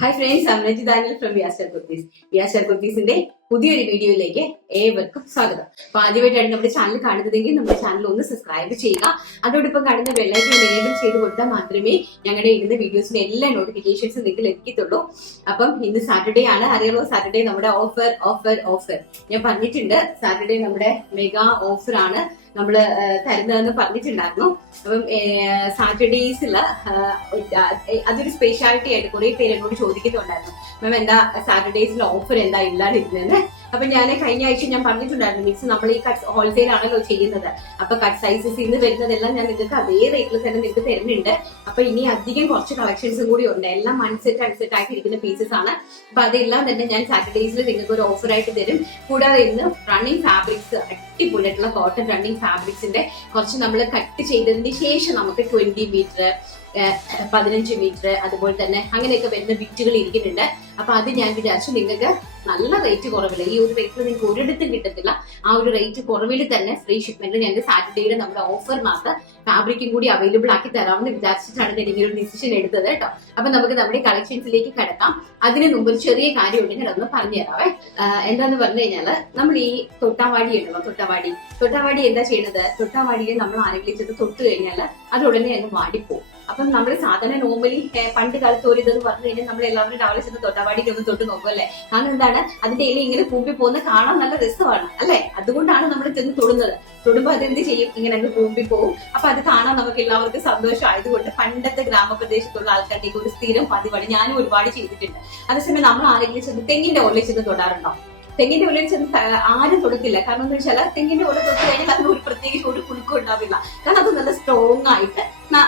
Hi friends, I'm Rajit Daniel from VSR Kurtis. VSR Kurtisന്റെ പുതിയൊരു വീഡിയോയിലേക്ക് ഏവർക്കും സ്വാഗതം. അപ്പൊ ആദ്യമായിട്ടാണ് നമ്മുടെ ചാനൽ കാണുന്നതെങ്കിൽ നമ്മുടെ ചാനൽ ഒന്ന് സബ്സ്ക്രൈബ് ചെയ്യുക. അതോടൊപ്പം കാണുന്ന ബെല്ലൈക്കൺ എനേബിൾ ചെയ്ത് കൊടുത്താൽ മാത്രമേ ഞങ്ങളുടെ ഇടുന്ന വീഡിയോസിന്റെ എല്ലാ നോട്ടിഫിക്കേഷൻസും നിങ്ങൾക്ക് ലഭിക്കത്തുള്ളൂ. അപ്പം ഇന്ന് സാറ്റർഡേ ആണ്. അറിയാമോ, സാറ്റർഡേ നമ്മുടെ ഓഫർ ഞാൻ പറഞ്ഞിട്ടുണ്ട്. സാറ്റർഡേ നമ്മുടെ മെഗാ ഓഫർ ആണ് നമ്മള് തരുന്നതെന്ന് പറഞ്ഞിട്ടുണ്ടായിരുന്നു. അപ്പം സാറ്റർഡേസില് അതൊരു സ്പെഷ്യാലിറ്റി ആയിട്ട് കുറെ പേര് എന്നോട് ചോദിക്കുന്നുണ്ടായിരുന്നു, മാം എന്താ സാറ്റർഡേസിൽ ഓഫർ എന്താ ഇല്ലാതിരുന്നത്. അപ്പൊ ഞാൻ കഴിഞ്ഞ ആഴ്ച ഞാൻ പറഞ്ഞിട്ടുണ്ടായിരുന്നു, മീൻസ് നമ്മൾ ഈ കട്ട് ഹോൾസെയിൽ ആണല്ലോ ചെയ്യുന്നത്. അപ്പൊ കട്ട് സൈസസ് ഇന്ന് വരുന്നതെല്ലാം ഞാൻ നിങ്ങൾക്ക് അതേ റേറ്റിൽ തന്നെ നിങ്ങൾക്ക് തരുന്നുണ്ട്. അപ്പൊ ഇനി അധികം കുറച്ച് കളക്ഷൻസും കൂടി ഉണ്ട്. എല്ലാം അൺസെറ്റ് ആയിട്ട് ഇരിക്കുന്ന പീസസ് ആണ്. അപ്പൊ അതെല്ലാം തന്നെ ഞാൻ സാറ്റർഡേസിൽ നിങ്ങൾക്ക് ഒരു ഓഫർ ആയിട്ട് തരും. കൂടാതെ ഇന്ന് റണ്ണിങ് ഫാബ്രിക്സ്, അടിപൊളിയായിട്ടുള്ള കോട്ടൺ റണ്ണിങ് ഫാബ്രിക്സിന്റെ കുറച്ച് നമ്മൾ കട്ട് ചെയ്തതിന് ശേഷം നമുക്ക് 20 മീറ്റർ 15 മീറ്റർ അതുപോലെ തന്നെ അങ്ങനെയൊക്കെ വരുന്ന ബിറ്റുകൾ ഇരിക്കുന്നുണ്ട്. അപ്പൊ അത് ഞാൻ വിചാരിച്ചു നിങ്ങൾക്ക് നല്ല റേറ്റ് കുറവില്ല, ഈ ഒരു റേറ്റിൽ നിങ്ങൾക്ക് ഒരിടത്തും കിട്ടത്തില്ല. ആ ഒരു റേറ്റ് കുറവിൽ തന്നെ ഫ്രീ ഷിപ്മെന്റിൽ ഞങ്ങൾക്ക് സാറ്റർഡേയുടെ നമ്മുടെ ഓഫറിനകത്ത് ഫാബ്രിക്കും കൂടി അവൈലബിൾ ആക്കി തരാമെന്ന് വിചാരിച്ചിട്ടാണ് ഞാൻ ഇങ്ങനെ ഒരു ഡിസിഷൻ എടുത്തത് കേട്ടോ. അപ്പൊ നമുക്ക് നമ്മുടെ കളക്ഷൻസിലേക്ക് കിടക്കാം. അതിന് മുമ്പ് ഒരു ചെറിയ കാര്യം ഉണ്ടെങ്കിൽ അതൊന്ന് പറഞ്ഞു തരാവേ. എന്താന്ന് പറഞ്ഞു കഴിഞ്ഞാല് നമ്മൾ ഈ തൊട്ടാവാടി ഉണ്ടല്ലോ, തൊട്ടാവാടി എന്താ ചെയ്യുന്നത്? തൊട്ടാവാടിയെ നമ്മൾ ആരെങ്കിലും ചെന്ന് തൊട്ട് കഴിഞ്ഞാൽ അത് ഉടനെ അങ്ങ് വാടിപ്പോവും. അപ്പം നമ്മൾ സാധാരണ നോർമലി പണ്ട് കാലത്ത് ഒരു ഇതെന്ന് പറഞ്ഞു കഴിഞ്ഞാൽ നമ്മൾ എല്ലാവരും രാവിലെ ചെന്ന് തൊട്ടാവാടിക്ക് ഒന്ന് തൊട്ട് നോക്കും അല്ലെ. കാരണം എന്താണ്, അതിന്റെ ഇല ഇങ്ങനെ കൂമ്പി പോകുന്ന കാണാൻ നല്ല രസമാണ് അല്ലെ. അതുകൊണ്ടാണ് നമ്മൾ ചെന്ന് തൊടുന്നത്. തൊടുമ്പോൾ അതെന്ത് ചെയ്യും, ഇങ്ങനെ അങ്ങ് കൂമ്പി പോകും. അപ്പൊ അത് കാണാൻ നമുക്ക് എല്ലാവർക്കും സന്തോഷം ആയതുകൊണ്ട് പണ്ടത്തെ ഗ്രാമപ്രദേശത്തുള്ള ആൾക്കാരുടെ ഒരു സ്ഥിരം പതിവാണ്. ഞാനും ഒരുപാട് ചെയ്തിട്ടുണ്ട്. അതേസമയം നമ്മൾ ആരെങ്കിലും ചെന്ന് തെങ്ങിന്റെ ഓലയിൽ ചെന്ന് തൊടാറുണ്ടോ? തെങ്ങിന്റെ ഉള്ളിൽ ചെന്ന് ആരും തൊടുക്കില്ല. കാരണം എന്താ വെച്ചാൽ തെങ്ങിന്റെ ഉള്ളിൽ തൊട്ട് കഴിഞ്ഞാൽ അതിന് ഒരു പ്രത്യേകിച്ച് ഒരു കുലുക്കം ഉണ്ടാവില്ല. കാരണം അത് നല്ല സ്ട്രോങ് ആയിട്ട്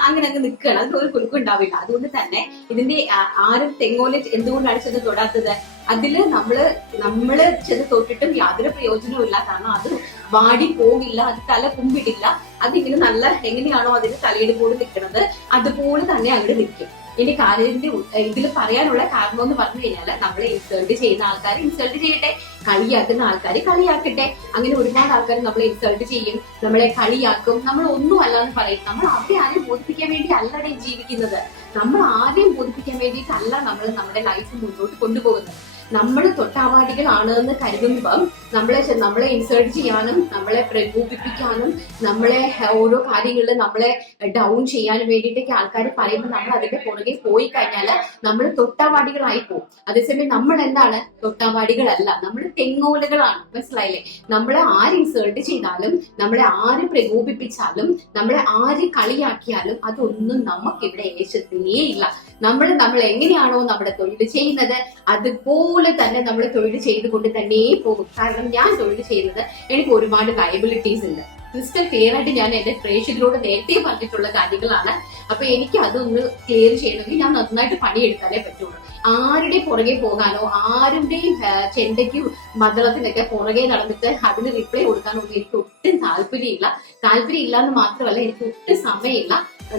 അങ്ങനെ അങ്ങ് നിൽക്കുകയാണ്, അതിന് ഒരു കുലുക്കം ഉണ്ടാവില്ല. അതുകൊണ്ട് തന്നെ ഇതിന്റെ ആരും തെങ്ങോല എന്തുകൊണ്ടാണ് ചെന്ന് തൊടാത്തത്? അതില് നമ്മള് ചെന്ന് തൊട്ടിട്ടും യാതൊരു പ്രയോജനവും ഇല്ല. കാരണം അത് വാടി പോകില്ല, അത് തല കുമ്പിടില്ല. അതിങ്ങനെ നല്ല എങ്ങനെയാണോ അതിന് തലയുടെ കൂടെ നിൽക്കുന്നത് അതുപോലെ തന്നെ അവിടെ നിൽക്കും. ഇനി കാര്യത്തിന്റെ ഇതിൽ പറയാനുള്ള കാരണം എന്ന് പറഞ്ഞു കഴിഞ്ഞാൽ, നമ്മളെ ഇൻസൾട്ട് ചെയ്യുന്ന ആൾക്കാർ ഇൻസൾട്ട് ചെയ്യട്ടെ, കളിയാക്കുന്ന ആൾക്കാർ കളിയാക്കട്ടെ. അങ്ങനെ ഒരുപാട് ആൾക്കാർ നമ്മളെ ഇൻസൾട്ട് ചെയ്യും, നമ്മളെ കളിയാക്കും. നമ്മൾ ഒന്നും അല്ലാന്ന് പറയും. നമ്മൾ അവരെ ആരെയും ബോധിപ്പിക്കാൻ വേണ്ടി അല്ലടെ ജീവിക്കുന്നത്. നമ്മൾ ആരെയും ബോധിപ്പിക്കാൻ വേണ്ടിയിട്ടല്ല നമ്മൾ നമ്മുടെ ലൈഫ് മുന്നോട്ട് കൊണ്ടുപോകുന്നത്. നമ്മൾ തൊട്ടാവാടികളാണ് എന്ന് കരുതുമ്പം നമ്മളെ ഇൻസൾട്ട് ചെയ്യാനും നമ്മളെ പ്രകോപിപ്പിക്കാനും നമ്മളെ ഓരോ കാര്യങ്ങളിൽ നമ്മളെ ഡൗൺ ചെയ്യാനും വേണ്ടിയിട്ടൊക്കെ ആൾക്കാർ പറയുമ്പോൾ നമ്മൾ അതിന്റെ പുറകെ പോയി കഴിഞ്ഞാൽ നമ്മൾ തൊട്ടാവാടികളായി പോകും. അതേസമയം നമ്മൾ എന്താണ്? തൊട്ടാവാടികളല്ല, നമ്മൾ തെങ്ങോലകളാണ്. മനസ്സിലായില്ലേ? നമ്മളെ ആര് ഇൻസൾട്ട് ചെയ്താലും, നമ്മളെ ആര് പ്രകോപിപ്പിച്ചാലും, നമ്മളെ ആര് കളിയാക്കിയാലും അതൊന്നും നമുക്കിവിടെ ഏശത്തേ ഇല്ല. നമ്മൾ എങ്ങനെയാണോ നമ്മുടെ തൊഴിൽ ചെയ്യുന്നത് അതുപോലെ തന്നെ നമ്മൾ തൊഴിൽ ചെയ്തുകൊണ്ട് തന്നെ പോകും. കാരണം ഞാൻ തൊഴിൽ ചെയ്യുന്നത് എനിക്ക് ഒരുപാട് ലയബിലിറ്റീസ് ഉണ്ട്. ക്രിസ്റ്റൽ ക്ലിയർ ആയിട്ട് ഞാൻ എന്റെ പ്രേക്ഷകരോട് നേരത്തെ പറഞ്ഞിട്ടുള്ള കാര്യങ്ങളാണ്. അപ്പൊ എനിക്ക് അതൊന്ന് ക്ലിയർ ചെയ്യണമെങ്കിൽ ഞാൻ നന്നായിട്ട് പണിയെടുത്താലേ പറ്റുള്ളൂ. ആരുടെ പുറകെ പോകാനോ ആരുടെയും ചെണ്ടയ്ക്കും മദ്ദളത്തിനൊക്കെ പുറകെ നടന്നിട്ട് അതിന് റിപ്ലൈ കൊടുക്കാനോ ഒന്നും എനിക്ക് ഒട്ടും താല്പര്യമില്ല എന്ന് മാത്രമല്ല, എനിക്ക് ഒട്ടും സമയമില്ല.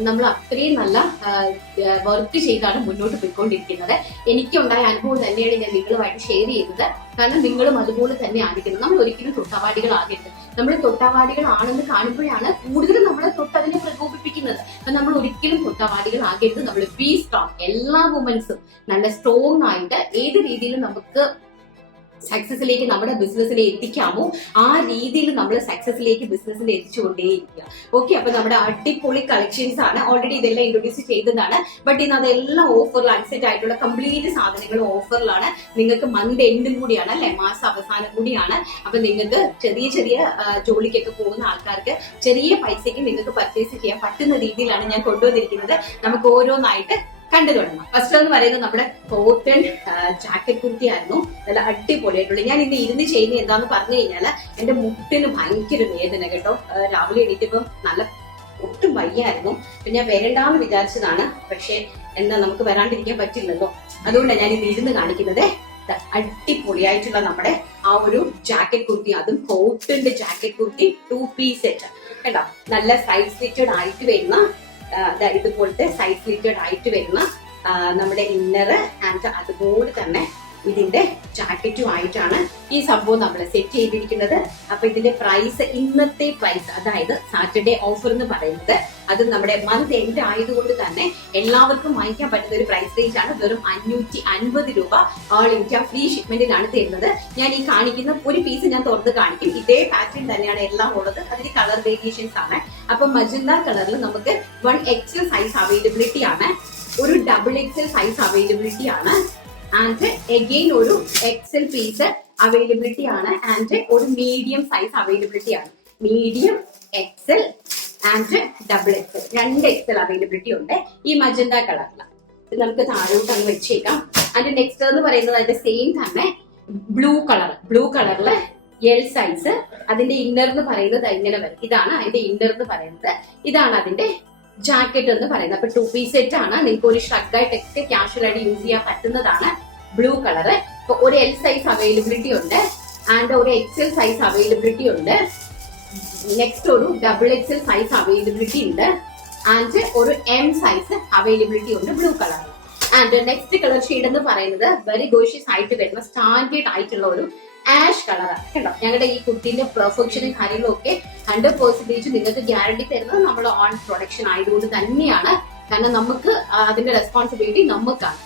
നമ്മൾ അത്രയും നല്ല വർക്ക് ചെയ്താണ് മുന്നോട്ട് പോയിക്കൊണ്ടിരിക്കുന്നത്. എനിക്കുണ്ടായ അനുഭവം തന്നെയാണ് ഞാൻ നിങ്ങളുമായിട്ട് ഷെയർ ചെയ്തത്. കാരണം നിങ്ങളും അതുപോലെ തന്നെ ആയിരിക്കണം. നമ്മൾ ഒരിക്കലും തൊട്ടാവാടികളാകരുത്. നമ്മൾ തൊട്ടാവാടികളാണെന്ന് കാണുമ്പോഴാണ് കൂടുതലും നമ്മളെ തൊട്ടതിനെ പ്രകോപിപ്പിക്കുന്നത്. അപ്പൊ നമ്മൾ ഒരിക്കലും തൊട്ടാവാടികളാകരുത്. നമ്മൾ ബി സ്ട്രോങ്. എല്ലാ വുമൻസും നല്ല സ്ട്രോങ് ആയിട്ട് ഏത് രീതിയിലും നമുക്ക് സക്സസിലേക്ക് നമ്മുടെ ബിസിനസ്സിനെ എത്തിക്കാമോ ആ രീതിയിൽ നമ്മൾ സക്സസിലേക്ക് ബിസിനസ്സിനെ എത്തിച്ചുകൊണ്ടേയിരിക്കുക. ഓക്കെ, അപ്പൊ നമ്മുടെ അടിപൊളി കളക്ഷൻസ് ആണ്. ഓൾറെഡി ഇതെല്ലാം ഇൻട്രൊഡ്യൂസ് ചെയ്തതാണ്. ബട്ട് ഇന്ന് അതെല്ലാം ഓഫറിൽ അൺസെറ്റ് ആയിട്ടുള്ള കംപ്ലീറ്റ് സാധനങ്ങൾ ഓഫറിലാണ്. നിങ്ങൾക്ക് മന്ത് എൻഡും കൂടിയാണ് അല്ലെ, മാസം അവസാനം കൂടിയാണ്. അപ്പൊ നിങ്ങൾക്ക് ചെറിയ ജോലിക്കൊക്കെ പോകുന്ന ആൾക്കാർക്ക് ചെറിയ പൈസയ്ക്ക് നിങ്ങൾക്ക് പർച്ചേസ് ചെയ്യാൻ പറ്റുന്ന രീതിയിലാണ് ഞാൻ കൊണ്ടുവന്നിരിക്കുന്നത്. നമുക്ക് ഓരോന്നായിട്ട് കണ്ടു തുടങ്ങാം. ഫസ്റ്റ് എന്ന് പറയുന്നത് നമ്മുടെ കോട്ടൺ ജാക്കറ്റ് കുർത്തി ആയിരുന്നു. നല്ല അടിപൊളിയായിട്ടുള്ള. ഞാൻ ഇന്ന് ഇരുന്ന് ചെയ്യുന്നത് എന്താന്ന് പറഞ്ഞു കഴിഞ്ഞാല് എന്റെ മുട്ടിന് ഭയങ്കര വേദന കേട്ടോ. രാവിലെ എണീറ്റപ്പം നല്ല ഒട്ടും വയ്യായിരുന്നു. അപ്പൊ ഞാൻ വരണ്ടാന്ന് വിചാരിച്ചതാണ്. പക്ഷെ എന്നാ നമുക്ക് വരാണ്ടിരിക്കാൻ പറ്റില്ലല്ലോ. അതുകൊണ്ടാണ് ഞാൻ ഇന്ന് ഇരുന്ന് കാണിക്കുന്നത്. അടിപൊളിയായിട്ടുള്ള നമ്മുടെ ആ ഒരു ജാക്കറ്റ് കുർത്തി, അതും കോട്ടന്റെ ജാക്കറ്റ് കുർത്തി 2 പീസ് സെറ്റ് കേട്ടോ. നല്ല സൈഡ് സ്ലിറ്റഡ് ആയിട്ട് വരുന്ന ഇതുപോലത്തെ സൈഡ് സ്ലിറ്റഡ് ആയിട്ട് വരുന്ന നമ്മുടെ ഇന്നർ ആൻഡ് അതുപോലെ തന്നെ ഇതിന്റെ ജാക്കറ്റും ആയിട്ടാണ് ഈ സംഭവം നമ്മൾ സെറ്റ് ചെയ്തിരിക്കുന്നത്. അപ്പൊ ഇതിന്റെ പ്രൈസ്, ഇന്നത്തെ പ്രൈസ്, അതായത് സാറ്റർഡേ ഓഫർ എന്ന് പറയുന്നത്, അത് നമ്മുടെ മന്ത് എൻഡ് ആയതുകൊണ്ട് തന്നെ എല്ലാവർക്കും വാങ്ങിക്കാൻ പറ്റുന്ന ഒരു പ്രൈസ് റേഞ്ച് ആണ്. വെറും 550 രൂപ ഓൾ ഇന്ത്യ ഫ്രീ ഷിപ്മെന്റിലാണ് തരുന്നത്. ഞാൻ ഈ കാണിക്കുന്ന ഒരു പീസ് ഞാൻ തുറന്ന് കാണിക്കും. ഇതേ പാറ്റേൺ തന്നെയാണ് എല്ലാം ഉള്ളത്. അതിന് കളർ വേരിയേഷൻസ് ആണ്. അപ്പൊ മജന്ത കളറിൽ നമുക്ക് 1XL സൈസ് അവൈലബിലിറ്റി ആണ്, ഒരു XXL സൈസ് അവൈലബിലിറ്റി ആണ്, ആൻഡ് എഗെയിൻ ഒരു XL പീസ് അവൈലബിലിറ്റി ആണ്, ആൻഡ് ഒരു മീഡിയം സൈസ് അവൈലബിലിറ്റി ആണ്. Medium, XL and XXL, 2 XL availability ഉണ്ട് ഈ മജന്ത കളറിൽ. നമുക്ക് താഴോട്ട് അങ്ങ് വെച്ചേക്കാം. ആൻഡ് നെക്സ്റ്റ് എന്ന് പറയുന്നത് അതിന്റെ സെയിം തന്നെ ബ്ലൂ കളറില് L സൈസ്. അതിന്റെ ഇന്നർ എന്ന് പറയുന്നത് ഇങ്ങനെ വരും. ഇതാണ് അതിന്റെ ഇന്നർ എന്ന് പറയുന്നത്. ഇതാണ് അതിന്റെ ജാക്കറ്റ് എന്ന് പറയുന്നത്. അപ്പൊ 2 പീസ് സെറ്റ് ആണ്. നിങ്ങൾക്ക് ഒരു ഷർട്ടായിട്ടൊക്കെ കാഷ്വൽ ആയിട്ട് യൂസ് ചെയ്യാൻ പറ്റുന്നതാണ് ബ്ലൂ കളറ്. ഇപ്പൊ ഒരു L സൈസ് അവൈലബിലിറ്റി ഉണ്ട്, ആൻഡ് ഒരു XL സൈസ് അവൈലബിലിറ്റി ഉണ്ട്. നെക്സ്റ്റ് ഒരു XXL സൈസ് അവൈലബിലിറ്റി ഉണ്ട്, ആൻഡ് ഒരു M സൈസ് അവൈലബിലിറ്റി ഉണ്ട് blue colour. And next colour shade എന്ന് പറയുന്നത് വെരി ഗോഷ്യസ് ആയിട്ട് വരുന്ന സ്റ്റാൻഡേർഡ് ആയിട്ടുള്ള ഒരു ആഷ് കളറാണ്. കേട്ടോ, ഞങ്ങളുടെ ഈ കുട്ടിന്റെ പെർഫെക്ഷനും കാര്യങ്ങളും ഒക്കെ 100% നിങ്ങൾക്ക് ഗ്യാരണ്ടി തരുന്നത് നമ്മുടെ ഓൺ പ്രൊഡക്ഷൻ ആയതുകൊണ്ട് തന്നെയാണ്. കാരണം നമുക്ക് അതിന്റെ റെസ്പോൺസിബിലിറ്റി നമുക്കാണ്.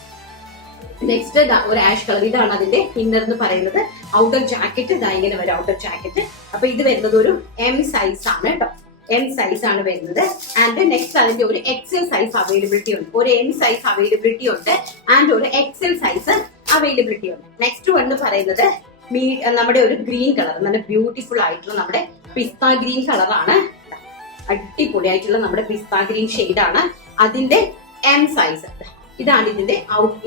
നെക്സ്റ്റ് ഒരു ആഷ് കളർ, ഇതാണ് അതിന്റെ ഇന്നർ എന്ന് പറയുന്നത്. ഔട്ടർ ജാക്കറ്റ് ഇങ്ങനെ വരും, ഔട്ടർ ജാക്കറ്റ്. അപ്പൊ ഇത് വരുന്നത് ഒരു M സൈസ് ആണ് കേട്ടോ, M സൈസ് ആണ് വരുന്നത്. ആൻഡ് നെക്സ്റ്റ് അതിന്റെ ഒരു XL സൈസ് അവൈലബിലിറ്റി ഉണ്ട്, ഒരു M സൈസ് അവൈലബിലിറ്റി ഉണ്ട്, ആൻഡ് ഒരു XL സൈസ് അവൈലബിലിറ്റി ഉണ്ട്. നെക്സ്റ്റ് എന്ന് പറയുന്നത് നമ്മുടെ ഒരു ഗ്രീൻ കളർ, നല്ല ബ്യൂട്ടിഫുൾ ആയിട്ടുള്ള നമ്മുടെ പിസ്ത ഗ്രീൻ കളറാണ്. അടിപൊളിയായിട്ടുള്ള നമ്മുടെ പിസ്ത ഗ്രീൻ ഷെയ്ഡാണ്. അതിന്റെ M സൈസ്. ഇതാണ് ഇതിന്റെ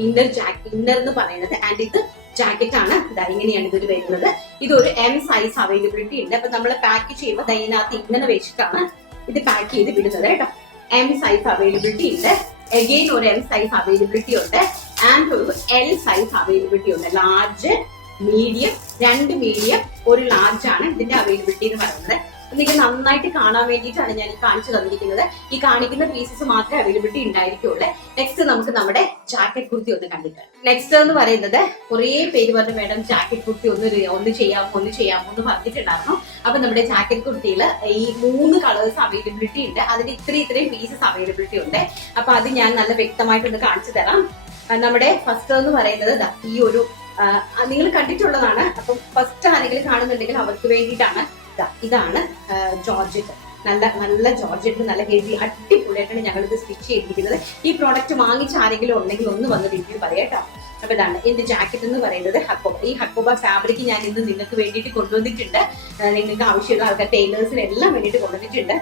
ഇന്നർ എന്ന് പറയുന്നത്. ആൻഡ് ഇത് ജാക്കറ്റ് ആണ്. ഇങ്ങനെയാണ് ഇത് വരുന്നത്. ഇതൊരു M സൈസ് അവൈലബിലിറ്റി ഉണ്ട്. അപ്പൊ നമ്മൾ പാക്ക് ചെയ്യുമ്പോൾ ഇതിനകത്ത് ഇങ്ങനെ വെച്ചിട്ടാണ് ഇത് പാക്ക് ചെയ്ത് വിടുന്നത് കേട്ടോ. M സൈസ് അവൈലബിലിറ്റി ഉണ്ട്, അഗെയിൻ ഒരു M സൈസ് അവൈലബിലിറ്റി ഉണ്ട്, ആൻഡ് ഒരു L സൈസ് അവൈലബിലിറ്റി ഉണ്ട്. ലാർജ്, മീഡിയം, 2 മീഡിയം, ഒരു ലാർജ് ആണ് ഇതിന്റെ അവൈലബിലിറ്റി എന്ന് പറയുന്നത്. നിങ്ങൾക്ക് നന്നായിട്ട് കാണാൻ വേണ്ടിയിട്ടാണ് ഞാൻ ഈ കാണിച്ചു തന്നിരിക്കുന്നത്. ഈ കാണിക്കുന്ന പീസസ് മാത്രമേ അവൈലബിലിറ്റി ഉണ്ടായിരിക്കുള്ളൂ. നെക്സ്റ്റ് നമുക്ക് നമ്മുടെ ജാക്കറ്റ് കുർത്തി ഒന്ന് കണ്ടിട്ട്. നെക്സ്റ്റ് എന്ന് പറയുന്നത് കുറേ പേര് പറഞ്ഞു മേഡം ജാക്കറ്റ് കുർത്തി ഒന്ന് ചെയ്യാമോ എന്ന് പറഞ്ഞിട്ടുണ്ടായിരുന്നു. അപ്പൊ നമ്മുടെ ജാക്കറ്റ് കുർത്തിയിൽ ഈ 3 കളേഴ്സ് അവൈലബിലിറ്റി ഉണ്ട്. അതിന് ഇത്രയും പീസസ് അവൈലബിലിറ്റി ഉണ്ട്. അപ്പൊ അത് ഞാൻ നല്ല വ്യക്തമായിട്ടൊന്ന് കാണിച്ചു തരാം. നമ്മുടെ ഫസ്റ്റ് എന്ന് പറയുന്നത് ഈ ഒരു നിങ്ങൾ കണ്ടിട്ടുള്ളതാണ്. അപ്പം ഫസ്റ്റ് ആരെങ്കിലും കാണുന്നുണ്ടെങ്കിൽ അവർക്ക് വേണ്ടിയിട്ടാണ്. ഇതാണ് ജോർജറ്റ്, നല്ല ജോർജറ്റ്, നല്ല ഹെവി, അടിപൊളിയായിട്ടാണ് ഞങ്ങൾ ഇത് സ്റ്റിച്ച് ചെയ്തിരിക്കുന്നത്. ഈ പ്രോഡക്റ്റ് വാങ്ങിച്ച ആരെങ്കിലും ഉണ്ടെങ്കിൽ ഒന്ന് വന്ന് റിവ്യൂ പറയാട്ടോ. അപ്പൊ ഇതാണ് എന്റെ ജാക്കറ്റ് എന്ന് പറയുന്നത് ഹക്കോബ. ഈ ഹക്കോബ ഫാബ്രിക് ഞാൻ ഇന്ന് നിങ്ങൾക്ക് വേണ്ടിയിട്ട് കൊണ്ടുവന്നിട്ടുണ്ട്. നിങ്ങൾക്ക് ആവശ്യമുള്ള ആൾക്കാർ ടൈലേഴ്സിന് എല്ലാം വേണ്ടിയിട്ട് കൊണ്ടുവന്നിട്ടുണ്ട്.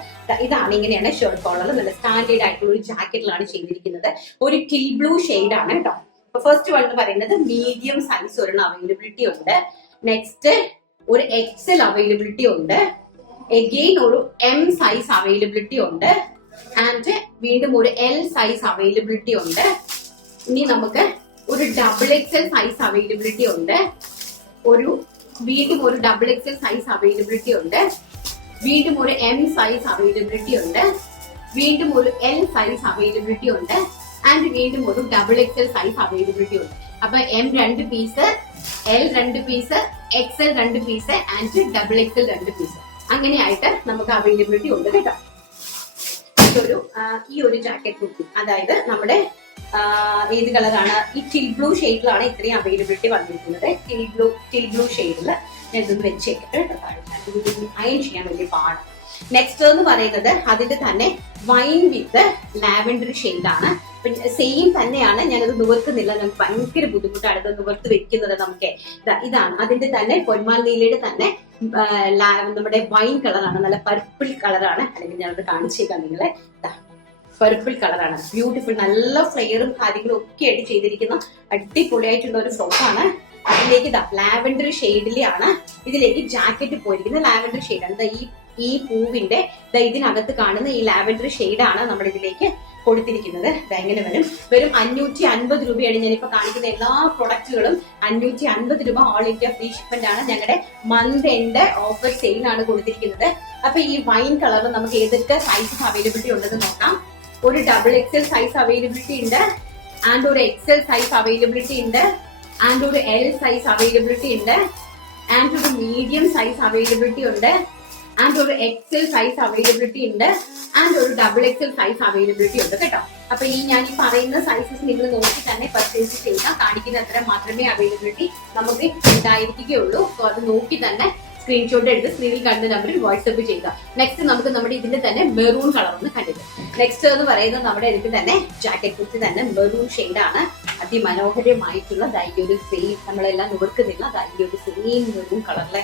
ഇതാണ്, ഇങ്ങനെയാണ് ഷർട്ട് കോളർ. നല്ല സ്റ്റാൻഡേർഡ് ആയിട്ടുള്ള ഒരു ജാക്കറ്റിലാണ് ചെയ്തിരിക്കുന്നത്. ഒരു ടിൽ ബ്ലൂ ഷെയ്ഡ് ആണ് കേട്ടോ. ഫസ്റ്റ് വൺ എന്ന് പറയുന്നത് മീഡിയം സൈസ് ഒരെണ്ണം അവൈലബിലിറ്റി ഉണ്ട്. നെക്സ്റ്റ് ഒരു XL അവൈലബിലിറ്റി ഉണ്ട്, അഗെയിൻ ഒരു M സൈസ് അവൈലബിലിറ്റി ഉണ്ട്, ആൻഡ് വീണ്ടും ഒരു L സൈസ് അവൈലബിലിറ്റി ഉണ്ട്. ഇനി നമുക്ക് ഒരു XXL സൈസ് അവൈലബിലിറ്റി ഉണ്ട്, വീണ്ടും ഒരു XXL സൈസ് അവൈലബിലിറ്റി ഉണ്ട്, വീണ്ടും ഒരു M സൈസ് അവൈലബിലിറ്റി ഉണ്ട്, വീണ്ടും ഒരു L സൈസ് അവൈലബിലിറ്റി ഉണ്ട്, ആൻഡ് വീണ്ടും ഒരു XXL സൈസ് അവൈലബിലിറ്റി ഉണ്ട്. അപ്പൊ M 2 piece, L 2 piece, XL 2 piece, and XXL 2 piece. അങ്ങനെയായിട്ട് നമുക്ക് അവൈലബിലിറ്റി ഉണ്ട് കേട്ടോ. ഈ ഒരു ജാക്കറ്റ് കുർത്തി, അതായത് നമ്മുടെ ഏത് കളറാണ്, ഈ ടിൽ ബ്ലൂ ഷെയ്ഡിലാണ് ഇത്രയും അവൈലബിലിറ്റി വന്നിരിക്കുന്നത്. ടിൽ ബ്ലൂ ഷെയ്ഡിൽ ഞാൻ ഇതൊന്ന് വെച്ചേക്കട്ടെ കേട്ടോ. അയൺ ചെയ്യാൻ വലിയ പാടാണ്. നെക്സ്റ്റ് എന്ന് പറയുന്നത് അതിന്റെ തന്നെ വൈൻ വിത്ത് ലാവൻഡർ ഷെയ്ഡാണ്. സെയിം തന്നെയാണ്, ഞാനത് നിവർക്കുന്നില്ല, നമുക്ക് ഭയങ്കര ബുദ്ധിമുട്ടാണ് ഇത് നിവർത്ത് വെക്കുന്നത്. നമുക്ക് ഇതാണ് അതിന്റെ തന്നെ പൊന്മാൽ നീലയുടെ തന്നെ നമ്മുടെ വൈൻ കളറാണ്, നല്ല പർപ്പിൾ കളറാണ്. അല്ലെങ്കിൽ ഞാനത് കാണിച്ചേക്കാം നിങ്ങളെ. പർപ്പിൾ കളറാണ്, ബ്യൂട്ടിഫുൾ, നല്ല ഫ്ലെയറും കാര്യങ്ങളും ഒക്കെ ആയിട്ട് ചെയ്തിരിക്കുന്ന അടിപൊളിയായിട്ടുള്ള ഒരു ഫ്രോക്കാണ്. അതിലേക്ക് ലാവൻഡർ ഷെയ്ഡിലാണ് ഇതിലേക്ക് ജാക്കറ്റ് പോയിരിക്കുന്നത്. ലാവൻഡർ ഷെയ്ഡാണ് ഈ പൂവിന്റെ ഇതിനകത്ത് കാണുന്ന ഈ ലാവൻഡർ ഷെയ്ഡാണ് നമ്മൾ ഇതിലേക്ക് കൊടുത്തിരിക്കുന്നത്. ഇങ്ങനെ വെറും 550 രൂപയാണ്. ഞാനിപ്പോ കാണിക്കുന്ന എല്ലാ പ്രൊഡക്റ്റുകളും 550 രൂപ ഓൾ ഇന്ത്യ ഫ്രീ ഷിപ്മെന്റ് ആണ്. ഞങ്ങളുടെ മന്ത് എൻഡ് ഓഫർ സെയിലാണ് കൊടുത്തിരിക്കുന്നത്. അപ്പൊ ഈ വൈൻ കളറിൽ നമുക്ക് ഏതൊക്കെ സൈസസ് അവൈലബിലിറ്റി ഉണ്ടെന്ന് നോക്കാം. ഒരു XXL സൈസ് അവൈലബിലിറ്റി ഉണ്ട്, ആൻഡ് ഒരു XL സൈസ് അവൈലബിലിറ്റി ഉണ്ട്, ആൻഡ് ഒരു എൽ സൈസ് അവൈലബിലിറ്റി ഉണ്ട്, ആൻഡ് ഒരു മീഡിയം സൈസ് അവൈലബിലിറ്റി ഉണ്ട്, ആൻഡ് ഒരു എക്സൽ സൈസ് അവൈലബിലിറ്റി ഉണ്ട്, ആൻഡ് ഒരു ഡബിൾ എക്സൽ സൈസ് അവൈലബിലിറ്റി ഉണ്ട് കേട്ടോ. അപ്പൊ ഞാൻ ഈ പറയുന്ന സൈസസ് നിങ്ങൾ നോക്കി തന്നെ പർച്ചേസ് ചെയ്യുക. കാണിക്കുന്ന അത്ര മാത്രമേ അവൈലബിലിറ്റി നമുക്ക് ഉണ്ടായിരിക്കുകയുള്ളൂ. സോ അത് നോക്കി തന്നെ സ്ക്രീൻഷോട്ട് എടുത്ത് സ്ക്രീനിൽ കാണുന്ന നമ്പറിൽ വാട്സ്ആപ്പ് ചെയ്യുക. നെക്സ്റ്റ് നമുക്ക് നമ്മുടെ ഇതിന്റെ തന്നെ മെറൂൺ കളർ ഒന്ന് കണ്ടിട്ട്. നെക്സ്റ്റ് എന്ന് പറയുന്നത് നമ്മുടെ ഇതിൽ തന്നെ ജാക്കറ്റ് കുർത്തി തന്നെ മെറൂൺ ഷെയ്ഡാണ്. അതിമനോഹരമായിട്ടുള്ള ഒരു സെയിം നമ്മളെല്ലാം നിവർക്കുന്നില്ല ഒരു സെയിം മെറൂൺ കളറിലെ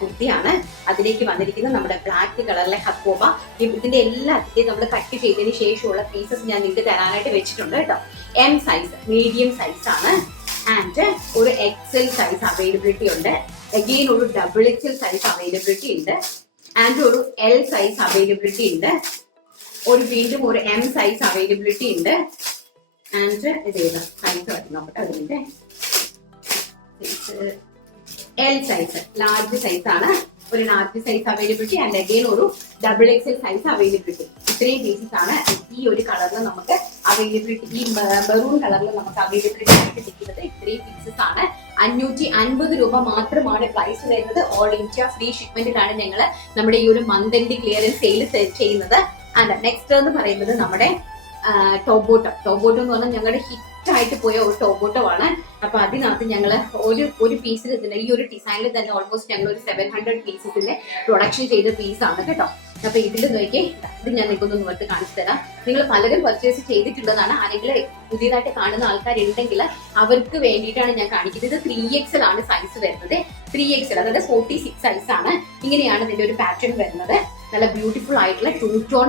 കുർത്തിയാണ്. അതിലേക്ക് വന്നിരിക്കുന്ന നമ്മുടെ ബ്ലാക്ക് കളറിലെ ഹക്കോബ. ഇതിന്റെ എല്ലാത്തിന്റെയും നമ്മൾ കട്ട് ചെയ്തതിന് ശേഷമുള്ള പീസസ് ഞാൻ നിങ്ങൾക്ക് തരാനായിട്ട് വെച്ചിട്ടുണ്ട് കേട്ടോ. എം സൈസ് മീഡിയം സൈസ് ആണ്, ആൻഡ് ഒരു എക്സൽ സൈസ് അവൈലബിലിറ്റി ഉണ്ട്, അഗെയിൻ ഒരു ഡബിൾ എക്സൽ സൈസ് അവൈലബിലിറ്റി ഉണ്ട്, ആൻഡ് ഒരു എൽ സൈസ് അവൈലബിലിറ്റി ഉണ്ട്, വീണ്ടും ഒരു എം സൈസ് അവൈലബിലിറ്റി ഉണ്ട്, ആൻഡ് ഇത് സൈസ് നോക്കട്ടെ അതിന്റെ എൽ സൈസ് ലാർജ് സൈസ് ആണ്, ഒരു large size availability, and again ഒരു ഡബിൾ എക്സൽ സൈസ് അവൈലബിലിറ്റി. ഇത്രയും പീസസ് ആണ് ഈ ഒരു കളറിൽ നമുക്ക് അവൈലബിലിറ്റി, ഈ മെറൂൺ കളറിൽ നമുക്ക് അവൈലബിലിറ്റി ആയിട്ട് കിട്ടുന്നത്. ഇത്രയും പീസസ് ആണ്. 550 രൂപ മാത്രമാണ് പ്രൈസ് വരുന്നത്. ഓൾ ഇന്ത്യ ഫ്രീ ഷിപ്മെന്റിലാണ് ഞങ്ങൾ നമ്മുടെ ഈ ഒരു മന്ത് എൻഡ് ക്ലിയറൻസ് സെയിൽ ചെയ്യുന്നത്. ആൻഡ് നെക്സ്റ്റ് എന്ന് പറയുന്നത് നമ്മുടെ ടോബോട്ടം എന്ന് പറഞ്ഞാൽ ഞങ്ങളുടെ ഹിറ്റ് ആയിട്ട് പോയ ഒരു ടോബോട്ടം ആണ്. അപ്പൊ അതിനകത്ത് ഞങ്ങൾ ഒരു പീസിൽ തന്നെ ഈ ഒരു ഡിസൈനിൽ തന്നെ ഓൾമോസ്റ്റ് ഞങ്ങൾ ഒരു 700 പീസസിന്റെ പ്രൊഡക്ഷൻ ചെയ്ത പീസാണ് കേട്ടോ. അപ്പൊ ഇതിൽ നോക്കി ഇത് ഞാൻ നിങ്ങൾക്കൊന്ന് നിവർത്തി കാണിച്ചു തരാം. നിങ്ങൾ പലരും പർച്ചേസ് ചെയ്തിട്ടുള്ളതാണ്. ആരെങ്കിലും പുതിയതായിട്ട് കാണുന്ന ആൾക്കാരുണ്ടെങ്കിൽ അവർക്ക് വേണ്ടിയിട്ടാണ് ഞാൻ കാണിക്കുന്നത്. ഇത് 3XL ആണ് സൈസ് വരുന്നത്. 3XL അതായത് 46 സൈസ് ആണ്. ഇങ്ങനെയാണ് ഇതിന്റെ ഒരു പാറ്റേൺ വരുന്നത്. നല്ല ബ്യൂട്ടിഫുൾ ആയിട്ടുള്ള 2 ടോൺ